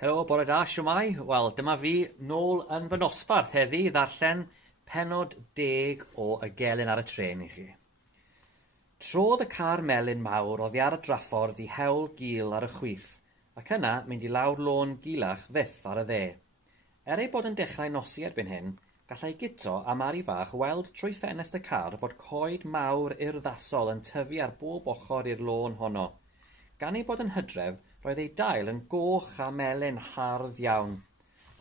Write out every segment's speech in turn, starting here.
Helo, bore da, siwmai. Wel, dyma fi nôl yn fy nosbarth heddi i ddarllen pennod 10 o Y Gelyn ar y Tren i chi. Trodd y car melyn mawr oddi ar y draffordd i hewl gul ar y chwith, ac yna mynd i lawr lôn gulach fyth ar y dde. Er ei bod yn dechrau nosi erbyn hyn, gallai Guto a Mari fach weld trwy ffenest y car fod coed mawr urddasol yn tyfu ar bob ochr i'r lôn honno. Gan ei bod yn hydref, roedd ei dail yn goch a melyn hardd iawn.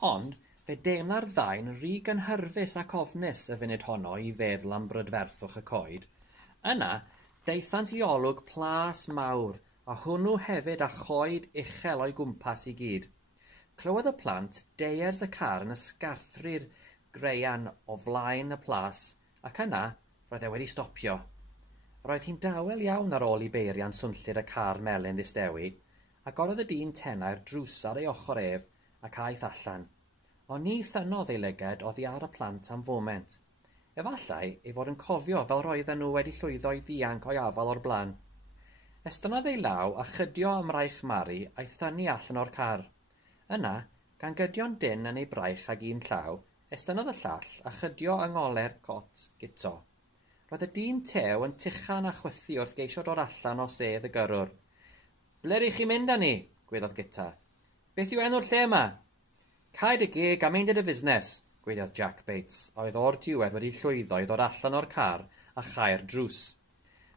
Ond, fe deimla'r ddau'n rhy gynhyrfus ac ofnus y funud honno i feddwl am brydferthwch y coed. Yna, deithant i olwg plas mawr, a hwnnw hefyd â choed uchel o'i gwmpas i gyd. Clywodd y plant deiers y car yn ysgarthru'r greian o flaen y plas, ac yna roedd e wedi stopio. Roedd hi'n dawel iawn ar ôl i beirian swnllid y car melyn ddistewi, a gorodd y dyn tenau'r drws ar ei ochr ef ac aeth allan. Ond ni thynodd ei lyged oddi ar y plant am foment. Efallai ei fod yn cofio fel roedden nhw wedi llwyddo i ddianc o'i afal o'r blaen. Estynodd ei law a chydio am raich Mari a'i thynnu allan o'r car. Yna, gan gydion dyn yn ei braich ag un llaw, estynodd y llall a chydio yng ngole'r cot Guto. Roedd y dyn tew yn tychan a chwythu wrth geisio dod allan o sedd y gyrrwr. "Ble rydych chi'n mynd â ni?" gwedodd Guto. "Beth yw enw'r lle yma?" "Caed y geg a mynd y fusnes," gwedodd Jack Bates, oedd o'r diwedd wedi llwyddo i ddod allan o'r car a chau'r drws.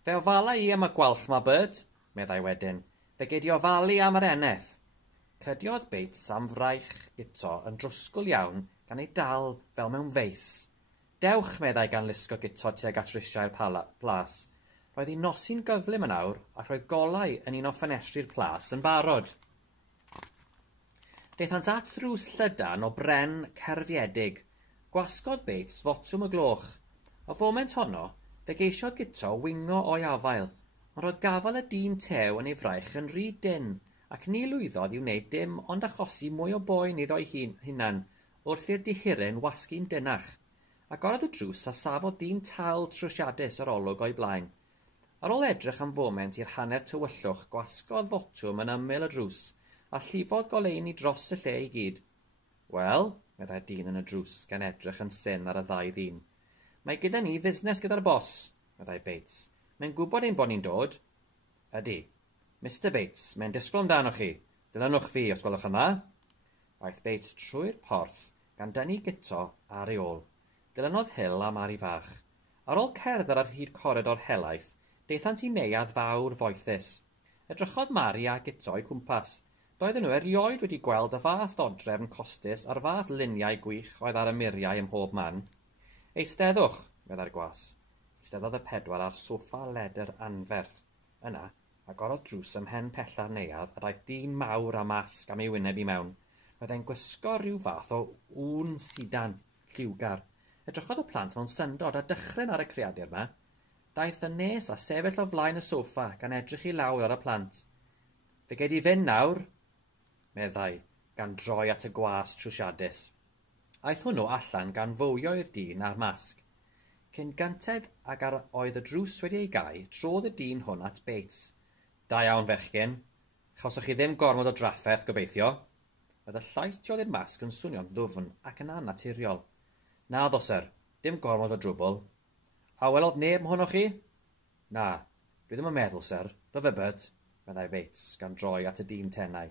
"Fe ofala i am y gwalch ma, Bert," meddai wedyn. "Fe gei di ofalu am yr eneth." Cydiodd Bates am fraich Guto yn drwsgwl iawn gan ei dal fel mewn feis. "Dewch," meddai gan lusgo Guto tuag at risiau'r plas. Roedd hi'n nosi'n gyflym yn awr ac roedd golau yn un o ffenestri'r plas yn barod. Daethant at ddrws llydan o bren cerfiedig. Gwasgodd Bates fotwm y gloch. O foment honno, fe geisiodd Guto wingo o'i afael, ond roedd gafal y dyn tew yn ei fraich yn rhy dyn ac ni lwyddodd i wneud dim ond achosi mwy o boen iddo'i hunan wrth i'r dihuren wasgu'n dynach. Agorodd y drws a safodd dyn tal trwsiadus yr olwg o'i blaen. Ar ôl edrych am foment i'r hanner tywyllwch, gwasgodd fotwm yn ymyl y drws a llifodd goleuni dros y lle i gyd. "Wel," meddai'r dyn yn y drws gan edrych yn syn ar y ddau ddyn. "Mae gyda ni fusnes gyda'r bos," meddai Bates. "Mae'n gwybod ein bod ni'n dod." "Ydy. Mr Bates, mae'n disgwyl amdanoch chi. Dilynwch fi os gwelwch yn dda." Aeth Bates trwy'r porth gan dynnu Guto ar ei ôl. Dilynodd Hill a Mari fach. Ar ôl cerdded ar hyd coridor helaeth, daethant i neuadd fawr foethus. Edrychodd Mari a Guto o'i cwmpas. Doedden nhw erioed wedi gweld y fath odrefn costus a'r fath luniau gwych oedd ar y muriau ym mhob man. "Eisteddwch," meddai'r gwas. Eisteddodd y pedwar ar soffa ledr anferth. Yna, agorodd drws ymhen pella'r neuadd a daeth dyn mawr a masg am ei wyneb i mewn. Roedd e'n gwisgo rhyw fath o ŵn sidan, lliwgar. Edrychodd y plant mewn syndod a dychryn ar y creadur yma. Daeth yn nes a sefyll o flaen y soffa gan edrych i lawr ar y plant. "Fe gei di fynd nawr," meddai, gan droi at y gwas trwsiadus. Aeth hwnnw allan gan fowio i'r dyn a'r masg. Cyn gynted ag ar oedd y drws wedi ei gau, trodd y dyn hwn at Bates. "Da iawn, fechgyn. Chawsoch chi ddim gormod o drafferth, gobeithio." Roedd y llais tu ôl i'r masg yn swnio'n ddwfn ac yn annaturiol. "Naddo, syr, dim gormod o drwbl." "A welodd neb mhonoch chi?" "Na, dwi ddim yn meddwl, syr. Do fe, Bert," meddai Bates gan droi at y dyn tenau.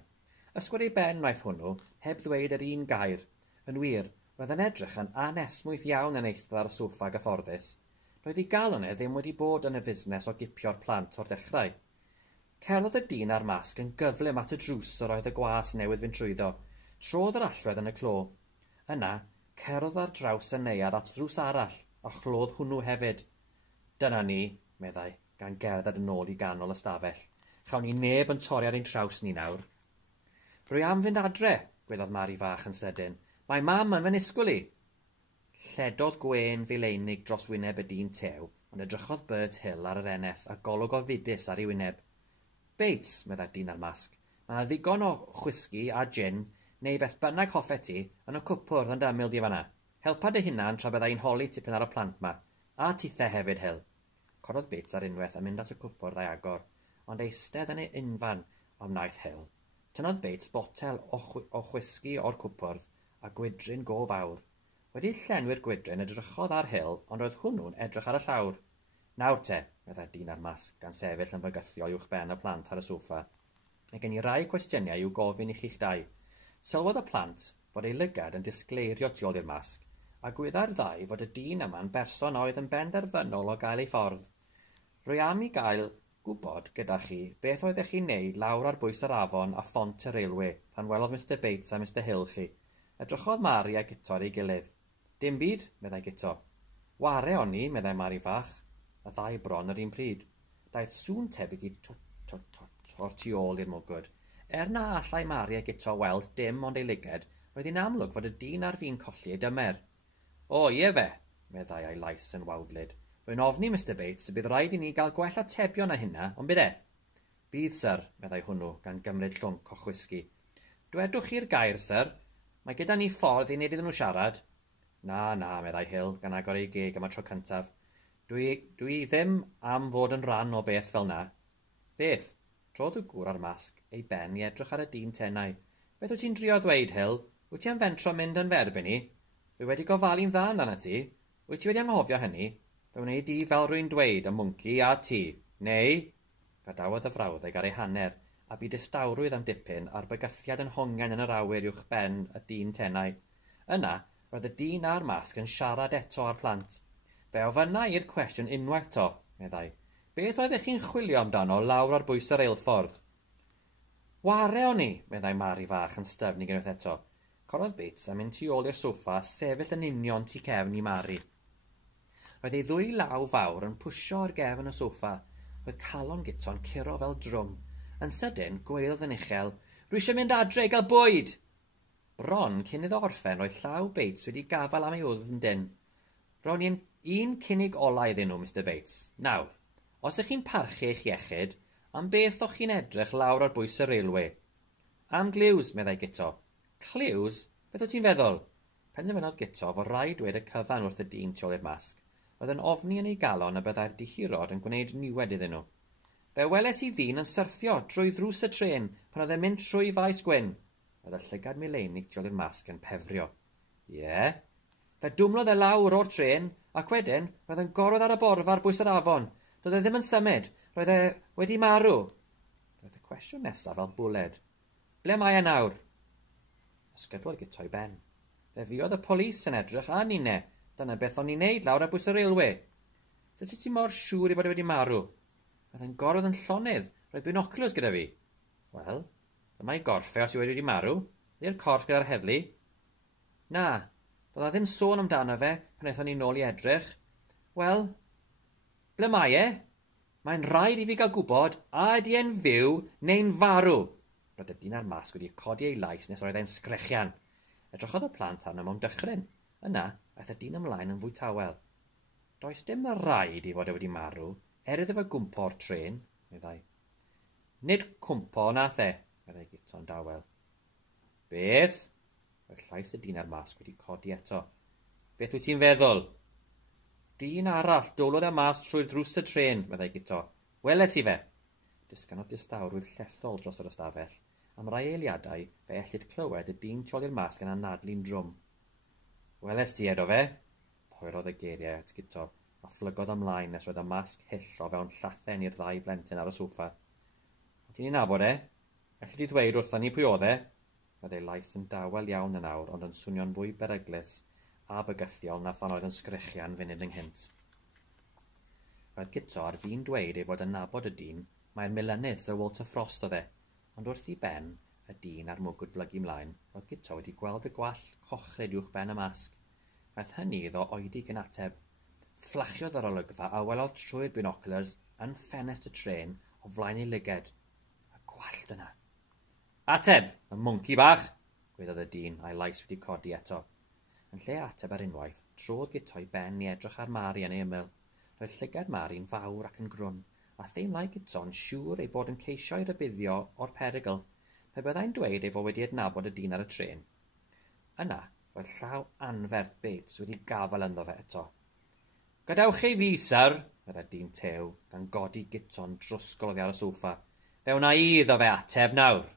Ysgwyd ei ben wnaeth hwnnw, heb ddweud yr un gair. Yn wir, roedd yn edrych yn anesmwyth iawn yn eistedd ar y soffa gyfforddus. Roedd ei galon e ddim wedi bod yn y fusnes o gipio'r plant o'r dechrau. Cerddodd y dyn a'r masg yn gyflym at y drws yr oedd y gwas newydd fynd trwyddo. Trodd yr allwedd yn y clo. Yna, cerddodd ar draws y neuadd at drws arall, a chlodd hwnnw hefyd. "Dyna ni," meddai, gan gerdded yn ôl i ganol y stafell. "Chawn ni neb yn torri ar ein traws ni nawr." "Rwy am fynd adre," gwedodd Mari fach yn sydyn. "Mae mam yn fy nisgwyl i." Lledodd gwên fileinig dros wyneb y dyn tew, ond edrychodd Bert Hill ar yr eneth a golwg o fudus ar ei wyneb. "Bates," meddai'r dyn a'r masg, "mae yna ddigon o chwisgi a gin, neu beth bynnag hoffet ti, yn y cwpwrdd yn ymyl di fan'na. Helpa dy hunan tra byddai'n holi tipyn ar y plant ma. A tithau hefyd, Hill." Corodd Bates ar unwaith a mynd at y cwpwrdd a'i agor, ond eistedd yn ei unfan am wnaeth Hill. Tynnodd Bates botel o chwisgi o'r cwpwrdd a gwydryn go fawr. Wedi llenwi'r gwydryn edrychodd ar Hill, ond roedd hwnnw'n edrych ar y llawr. Nawr te, meddai dyn ar masg, gan sefyll yn fygythiol uwch ben y plant ar y soffa. Mae gen I rai cwestiynau i'w gofyn I chi'ch dau. Sylwodd y plant fod ei lygad yn disgleirio tu ôl i'r masg, a gwydda'r ddau fod y dyn yma'n berson oedd yn benderfynol o gael ei ffordd. Rwy am I gael gwybod gyda chi beth oeddech chi'n neud lawr ar bwys yr afon a ffont y reilwe pan welodd Mr Bates a Mr Hill chi. Edrychodd Mary a Guto ar ei gilydd. Dim byd, meddai Guto. Ware o'n I, meddai Mary fach. Y ddau bron yr un pryd. Daeth sŵn tebyg I tot o'r tu ôl i'r mwgwd. Na allai Mary a Guto weld dim ond ei lyged, roedd hi'n amlwg fod y dyn ar fi'n colli ei dymer. O, ie fe, meddai a'i lais yn wawdlyd. Rwy'n ofni, Mr Bates, y bydd rhaid I ni gael gwell atebion a hynna, ond bydd e? Bydd, sir, meddai hwnnw, gan gymryd llwnc o chwisgi. Dwedwch chi'r gair, sir. Mae gyda ni ffordd I wneud iddyn nhw siarad. Na, meddai Hill, gan agor ei geg am y tro cyntaf. Dwi ddim am fod yn rhan o beth fel na. Beth? Trodd y gŵr ar masg, ei ben I edrych ar y dyn tenau. Beth wyt ti'n drio ddweud, Hill? Wyt ti am fentro mynd yn ferbyn I? Rwy wedi gofalu'n dda amdana ti. Wyt ti wedi anghofio hynny? Fe wneud I fel rwy'n dweud y mwynci a ti. Neu, gadawodd y frawddeg ar ei hanner, a bu distawrwydd am dipyn a'r bygythiad yn hongen yn yr awyr uwch ben y dyn tenau. Yna, roedd y dyn a'r masg yn siarad eto ar plant. Fe ofynna i'r cwestiwn unwaith to, meddai. Beth oeddech chi'n chwilio amdano lawr ar bwys yr eilffordd? Ware o'n I, meddai Mary fach yn styfnig unwaith eto. Corodd Bates am mynd tu ôl i'r soffa a sefyll yn union tu cefn I Mary. Roedd ei ddwy law fawr yn pwysio ar gefn y soffa. Roedd calon Guto'n curo fel drwm. Yn sydyn, gweodd yn uchel, Rwy eisiau mynd adre I gael bwyd! Bron cyn iddo orffen roedd llaw Bates wedi gafal am ei wddf yn dyn. Ro'n i'n un cynnig olau iddyn nhw, Mr Bates. Nawr, os ych chi'n parchu eich iechyd, am beth o'ch chi'n edrych lawr ar bwys y reilwe? Am gliws, meddai Guto. Cliws? Beth wyt ti'n feddwl? Penderfynodd Guto fod rhaid dweud y cyfan wrth y dyn tu ôl i'r masg. Roedd yn ofni yn ei galon y byddai'r dihirod yn gwneud niwed iddyn nhw. Fe weles I ddyn yn syrthio drwy ddrws y tren pan oedd e'n mynd trwy faes gwyn. Roedd y llygad mileinig tu ôl i'r masg yn pefrio. Ie? Fe dwmlodd lawr o'r tren ac wedyn roedd yn gorwedd ar y borfa ar bwys yr afon. Doedd e ddim yn symud. Roedd e wedi marw. Roedd y cwestiwn nesaf fel bwled. Ble mae e nawr? Ysgydwodd Guto I ben. Fe fuodd y polis yn edrych a ninne. Dyna beth o'n i'n neud lawr ar bwys y reilwe. Sut wyt ti mor siŵr I fod wedi marw? Roedd yn gorwedd yn llonydd. Roedd binoculars gyda fi. Wel, dyma I gorffe os I wedi marw. I'r corff gyda'r heddlu. Na, doedd ddim sôn amdano fe pan aethon ni nôl I edrych. Wel, ble mae e? Mae'n rhaid I fi gael gwybod a ydy e'n fyw neu'n farw. Roedd y dyn ar masg wedi codi ei lais nes roedd e'n sgrechian. Edrychodd y plant arno mewn dychryn. Yna, aeth y dyn ymlaen yn fwy tawel. Does dim y rhaid I fod e wedi marw, iddo fe gwmpo o'r tren, meddai. Nid cwmpo nath e, meddai Guto'n dawel. Beth? Roedd llais y dyn ar masg wedi codi eto. Beth wyt ti'n feddwl? Dyn arall dowlodd e mas trwy'r drws y tren, meddai Guto. Weles I fe. Disganodd distawrwydd llethol dros yr ystafell. Am rai eiliadau, fe ellid clywed y dyn tu ôl i'r masg yn anadlu'n drwm. Weles ti edo fe? Poerodd y geiriau at Guto, a phlygodd ymlaen nes roedd y masg hyll o fewn llathen i'r ddau blentyn ar y soffa. O ti'n ei nabod e? Elli di ddweud wrthon ni pwy oedd e? Roedd ei lais yn dawel iawn yn awr, ond yn swnio'n fwy beryglus a bygythiol na phan oedd yn sgrechian funud ynghynt. Roedd Guto ar fi'n dweud ei fod yn nabod y dyn, mae'r milynydd Sir Walter Frost oedd e, ond wrth I ben y dyn a'r mwgwd blygu mlaen, roedd Guto wedi gweld y gwallt cochlyd uwch ben y masg. Roedd hynny iddo oedi gyn ateb. Fflachiodd yr olygfa a welodd trwy'r binoculars yn ffenest y tren o flaen ei lyged. Y gwallt yna. Ateb, y mwynci bach, gweiddodd y dyn a'i lais wedi codi eto. Yn lle ateb ar unwaith, trodd Guto I ben I edrych ar Mary yn ei ymyl. Roedd llygad Mary'n fawr ac yn grwn, a theimlai Guto'n siŵr ei bod yn ceisio I rybuddio o'r perygl, pe byddai'n dweud ei fod wedi adnabod y dyn ar y tren. Yna, roedd llaw anferth Bates wedi gafal ynddo fe eto. Gadewch ei fi, sir, meddai'r dyn tew, gan godi Guto'n drwsgol oddi ar y soffa. Fe wna I iddo fe ateb nawr.